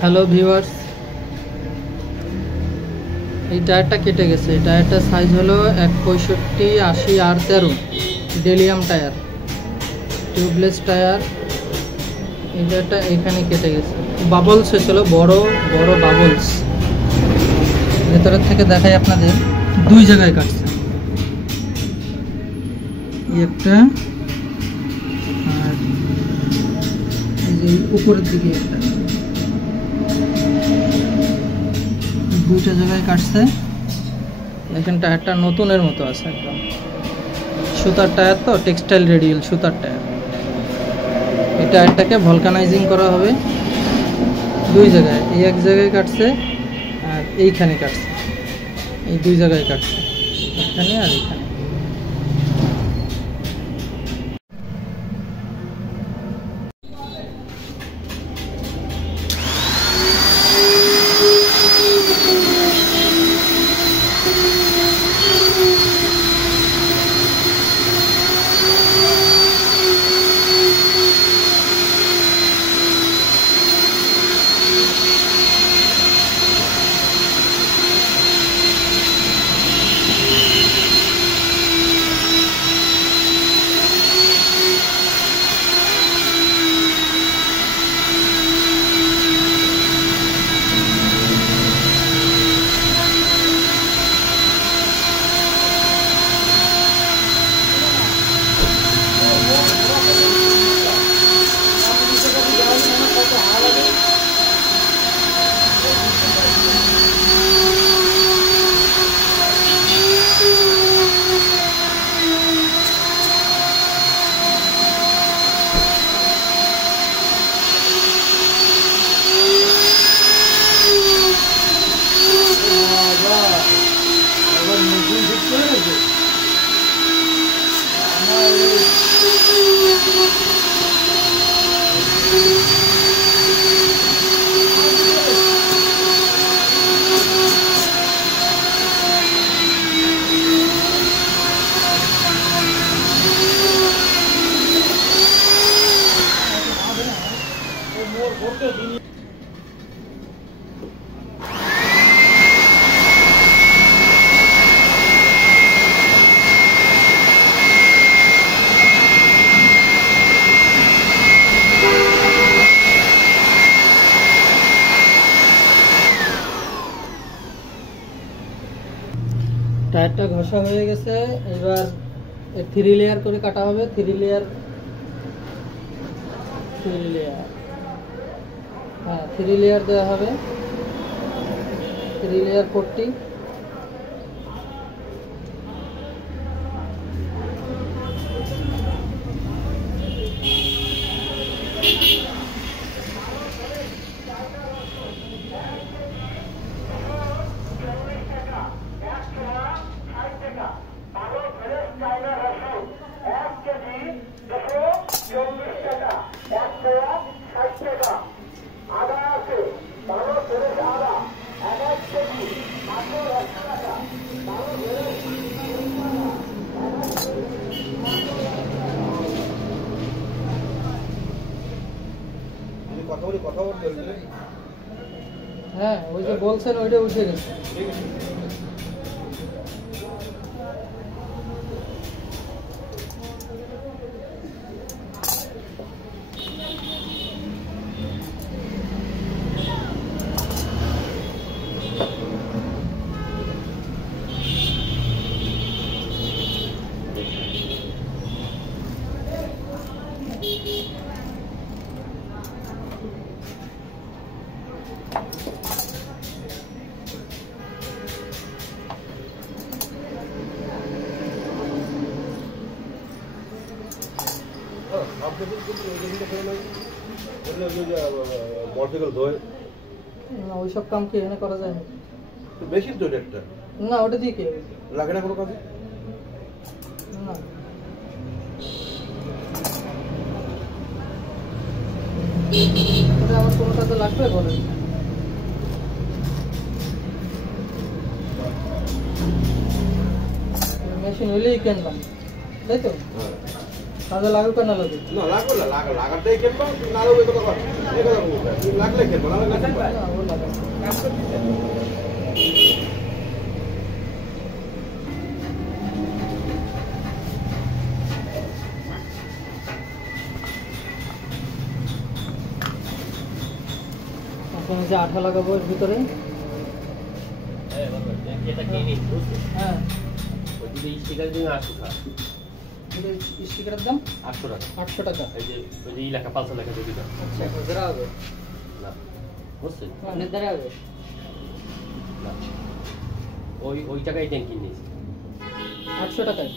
Hello viewers, এই টায়ারটা কেটে গেছে। এই টায়ারটার সাইজ হলো 165, 80 আর 13 ডেলিয়াম টায়ার, টিউবলেস টায়ার। এই টায়ারটা এখানে কেটে গেছে, বাবলস হয়েছিল, বড় বড় বাবলস। ভেতরের থেকে দেখাই আপনাদের, দুই জায়গায় কাটছে, একটা আর এই যে উপরের দিকে একটা, দুইটা জায়গায় কাটছে। এখানে টায়ারটা নতুনের মতো আছে, একদম সুতার টায়ার, তো টেক্সটাইল রেডিয়াল সুতার টায়ার। এই টায়ারটাকে ভলকানাইজিং করা হবে দুই জায়গায়, এই এক জায়গায় কাটছে আর এইখানে কাটছে, এই দুই জায়গায় কাটছে, এখানে আর এখানে। টায়ারটা ঘষা হয়ে গেছে, এবার 3 লেয়ার করে কাটা হবে। 3 লেয়ার, হ্যাঁ 3 লেয়ার দেওয়া হবে, 3 লেয়ার পট্টি। হ্যাঁ ওই যে বলছেন ওইটা উঠে গেছে। ওইসব কাম কি এখানে করা যায়? মেশিন তো একটা না, ওটা দিয়ে কি লাগে না কোনো কাজে? না, আমার কোনো কাজে লাগবে বলেন? মেশিন হইলেই কিনলাম, তাই তো? কাজে লাগুক না লাগুক না লাগবে না লাগাটাই খেলবো না লাগবে এই কথা বল এই কথা বলবো লাগলে খেলবো না লাগলে খেলবো এখন যে আঠা লাগাবো এর ভিতরে হ্যাঁ স্টিকারের জন্য 800 টাকা স্টিকারের দাম 800 টাকা 800 টাকা এই যে ওই যে লেখা 500 লেখা দিবি না আচ্ছা ধরা হবে না বুঝছেন অনেক ধরা হবে না ওই টাকায় ট্যাঙ্কি নিয়েছি 800 টাকায়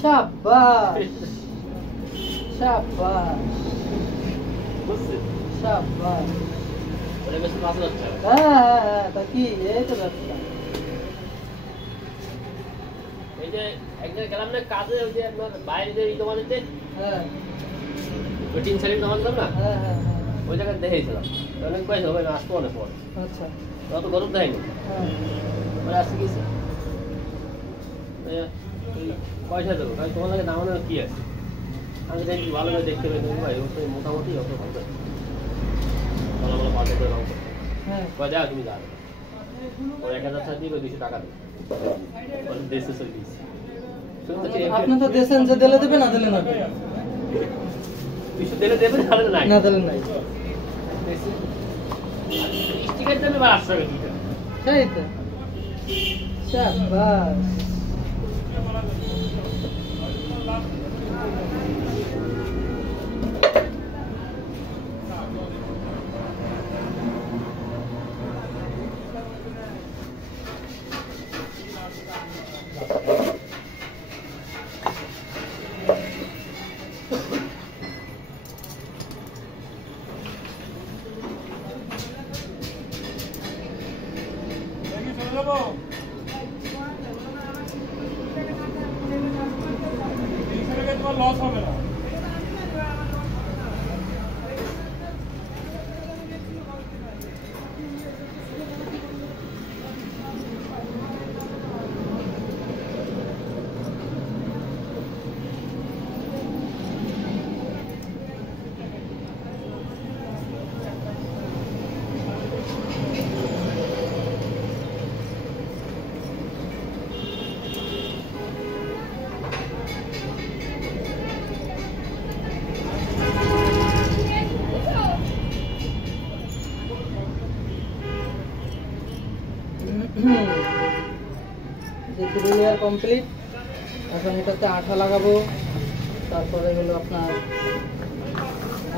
শাবাশ শাবাশ বুঝছেন শাবাশ ওটা বেশি 5000 টাকা হ্যাঁ তা কি এই তো ব্যবসা এই যে একদিন গেলাম না কাজে ওই যে আপনার বাইরে যে দোকান দিতে হ্যাঁ ওই টিন শাড়ির দোকান ছিল না হ্যাঁ হ্যাঁ ওই জায়গায় দেখেছিলাম অনেক পয়সা হবে না আসবো অনেক পর আচ্ছা অত গরম দেয়নি হ্যাঁ ওরা আসতে গেছে পয়সা দেবো ভাই তোমার লাগে নামানোর কি আছে আমি দেখি ভালো করে দেখতে পাই ভাই ও তো মোটামুটি অত ভালো ভালো ভালো পাঠে করে রঙ হ্যাঁ কয় দেওয়া তুমি যাবে ওর 1000 টাকা দিয়ে 200 টাকা দেবো দেশে চলে দিয়েছি আপনি তো দেশেন যে দিলে দেবে না দিলে না 200 দিলে দেবেন তাহলে নাই না দিলে নাই স্টিকার দেবে বা 800 টাকা দিতে সেই তো শাবাশ লস হবে না যে 3 লেয়ার কমপ্লিট এখন এটাতে আঠা লাগাবো তারপরে হলো আপনার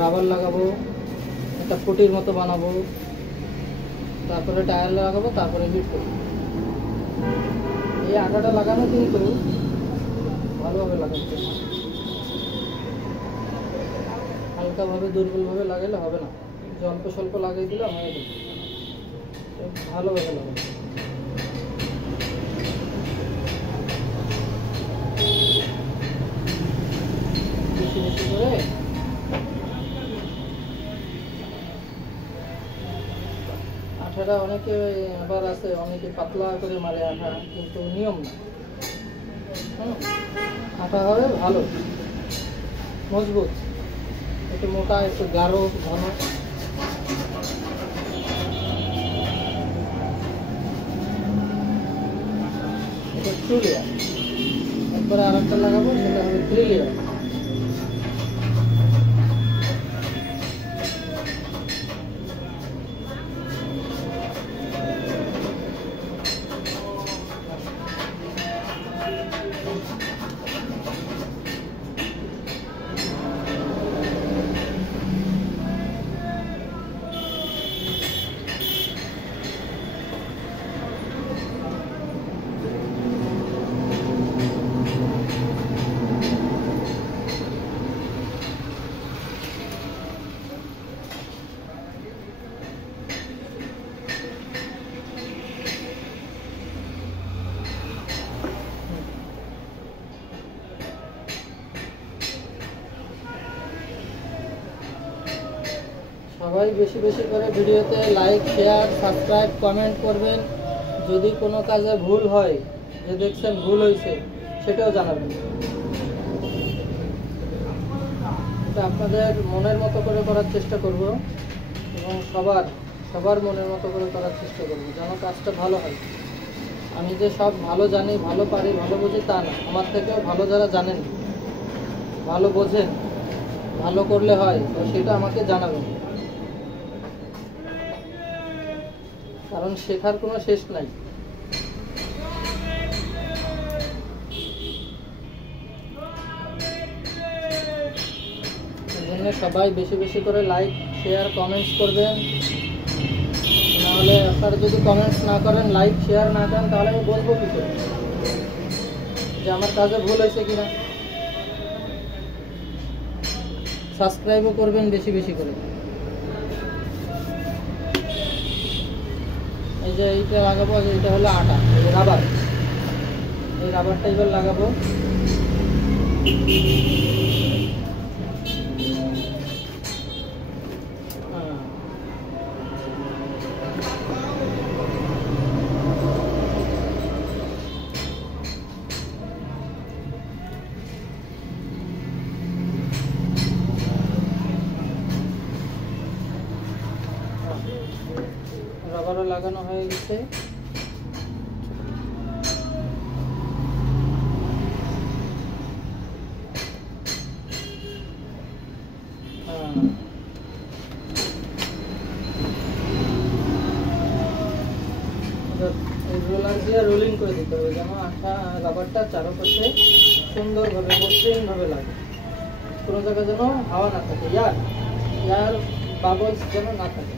রাবার লাগাবো একটা ফুটির মতো বানাবো তারপরে টায়ার লাগাবো তারপরে হিট করবো এই আঠাটা লাগানো কিন্তু ভালোভাবে লাগাতে হবে হালকাভাবে দুর্বলভাবে লাগালে হবে না অল্প স্বল্প লাগিয়ে দিলে হয়ে যাবে ভালোভাবে লাগাতে বেশি বেশি করে আঠাটা অনেকে আবার আছে অনেকে পাতলা করে মারে আঠা কিন্তু নিয়ম না আঠা হবে ভালো মজবুত একটু মোটা একটু গাঢ় ঘন এটা 2 লেয়ার একবারে আর একটা লাগাবো সেটা হবে 3 লেয়ার সবাই বেশি বেশি করে ভিডিওতে লাইক শেয়ার সাবস্ক্রাইব কমেন্ট করবেন যদি কোনো কাজে ভুল হয় যে দেখছেন ভুল হয়েছে সেটাও জানাবেন এটা আপনাদের মনের মতো করে করার চেষ্টা করব এবং সবার মনের মতো করে করার চেষ্টা করব যেন কাজটা ভালো হয়। আমি যে সব ভালো জানি, ভালো পারি, ভালো বুঝি তা না। আমার থেকেও ভালো যারা জানেন, ভালো বোঝেন, ভালো করলে হয়, তো সেটা আমাকে জানাবেন, কারণ শেখার কোনো শেষ নাই। সেজন্য সবাই বেশি বেশি করে লাইক, শেয়ার, কমেন্টস করবেন। নাহলে আপনারা যদি কমেন্টস না করেন, লাইক শেয়ার না করেন, তাহলে আমি বলবো কি করে যে আমার কাজে ভুল হয়েছে কিনা। সাবস্ক্রাইবও করবেন বেশি বেশি করে। এই যে এইটা লাগাবো, এটা হলো আটা, এই রাবার, এই রাবারটা এবার লাগাবো। রাবারও লাগানো হয়ে গেছে। রোলার দিয়ে রোলিং করে দিতে হবে যেন আঠা রাবারটা চারপাশে সুন্দরভাবে মসৃণভাবে লাগে। কোনো জায়গায় যেন হাওয়া না থাকে, এয়ার বাবলস যেন না থাকে।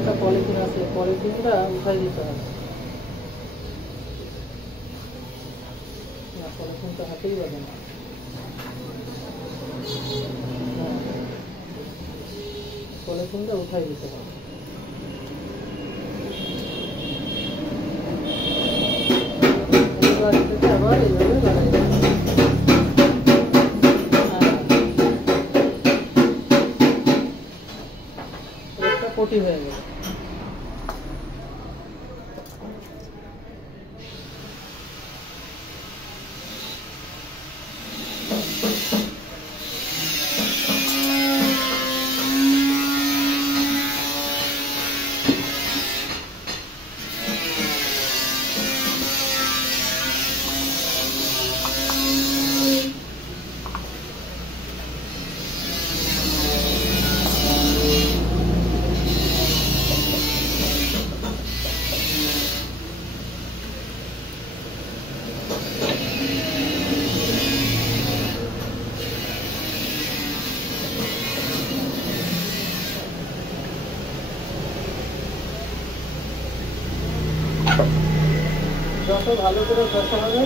একটা পলিথিন আছে, পলিথিনটা উঠাই দিতে হবে। পলিথিনটা হাতেই বাজে না। পলিথিনটা উঠাই দিতে হবে। আবার এইভাবে লাগাই দেবে। একটা পটি হয়ে গেল। যত ভালো করে ঘষা হবে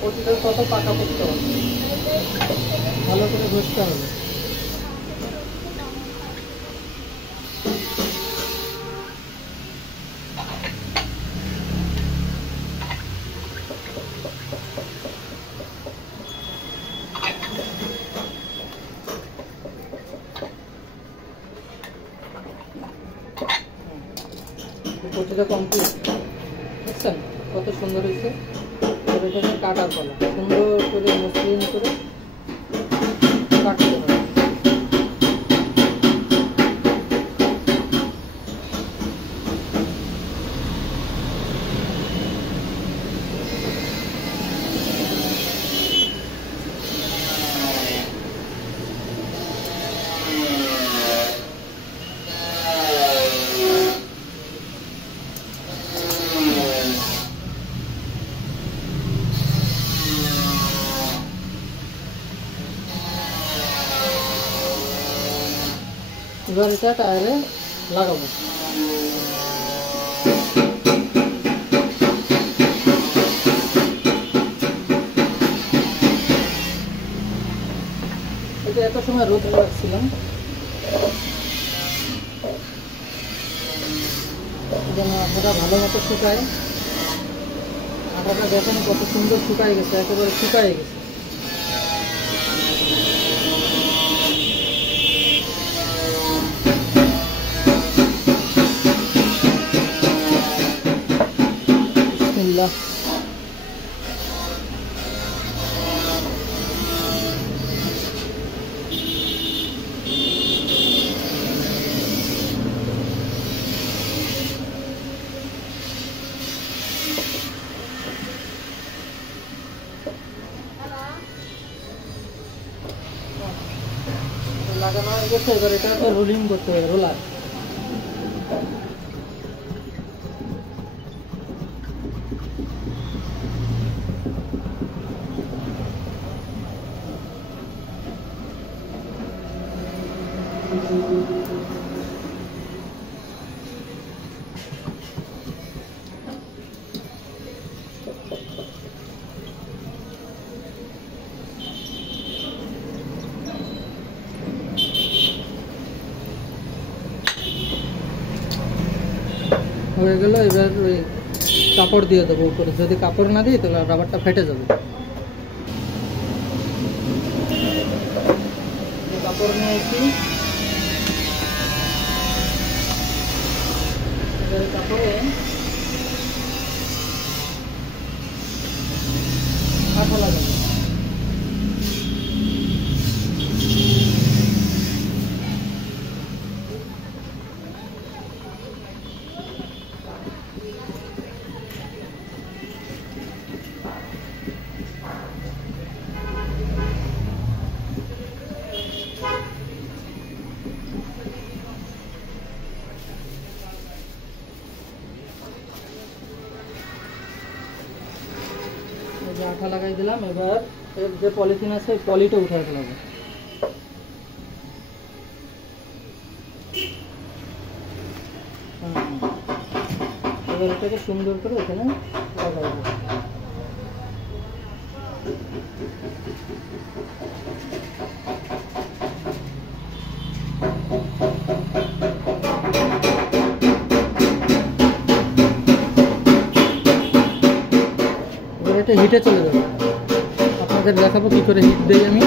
প্রতিটা তত পাকা করতে হবে, ভালো করে ঘষতে হবে। প্রতিটা কমপ্লিট, বুঝছেন কত সুন্দর হয়েছে। এটাকে কাটার পালা, সুন্দর করে মসৃণ করে কাটতে হবে। এবার এটা টায়ারে লাগাবো। এটা এত সময় রোদে রাখছিলাম যেন আঠাটা ভালো মতো শুকায়। আঠাটা দেখেন কত সুন্দর শুকায় গেছে, একেবারে শুকায় গেছে। বিসমিল্লাহ। লাগানো হয়ে গেছে, এবার এটা রোলিং করতে হবে, রোলার। হয়ে গেল, এবার ওই কাপড় দিয়ে দেবো উপরে। যদি কাপড় না দিই তাহলে রাবারটা ফেটে যাবে। কাপড় নিয়েছি, এবার কাপড়ে কাঁথা লাগাবো। আঠা লাগাই দিলাম। এবার এর যে পলিথিন আছে ওই পলিটা উঠায় ফেলাবো। এবার এটাকে সুন্দর করে এখানে লাগাবো। এটা হিটে চলে যাবে, আপনাদের দেখাবো কি করে হিট দেই আমি।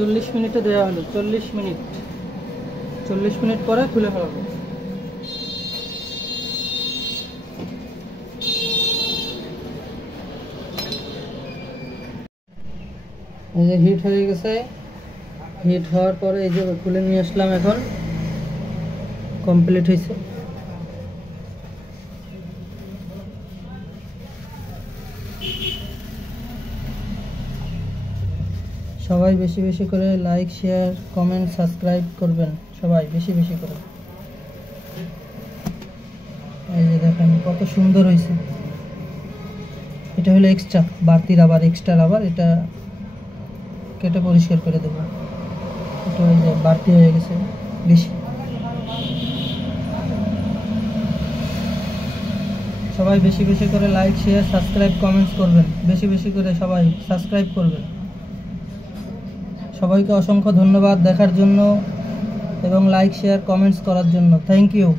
চল্লিশ মিনিটে দেওয়া হলো। 40 মিনিট পরে খুলে ফেলাবো। এই যে হিট হয়ে গেছে। হিট হওয়ার পরে এই যে খুলে নিয়ে আসলাম, এখন কমপ্লিট হয়েছে। সবাই বেশি বেশি করে লাইক শেয়ার কমেন্ট সাবস্ক্রাইব করবেন, সবাই বেশি বেশি করে। এই যে দেখেন কত সুন্দর হয়েছে। এটা হলো এক্সট্রা বাড়তি রাবার, এক্সট্রা রাবার, এটা কেটে পরিষ্কার করে দেবো। এটা ওই যে বাড়তি হয়ে গেছে বেশি। সবাই বেশি বেশি করে লাইক শেয়ার সাবস্ক্রাইব কমেন্টস করবেন, বেশি বেশি করে সবাই সাবস্ক্রাইব করবেন। সবাইকে অসংখ্য ধন্যবাদ দেখার জন্য এবং লাইক শেয়ার কমেন্টস করার জন্য। Thank you.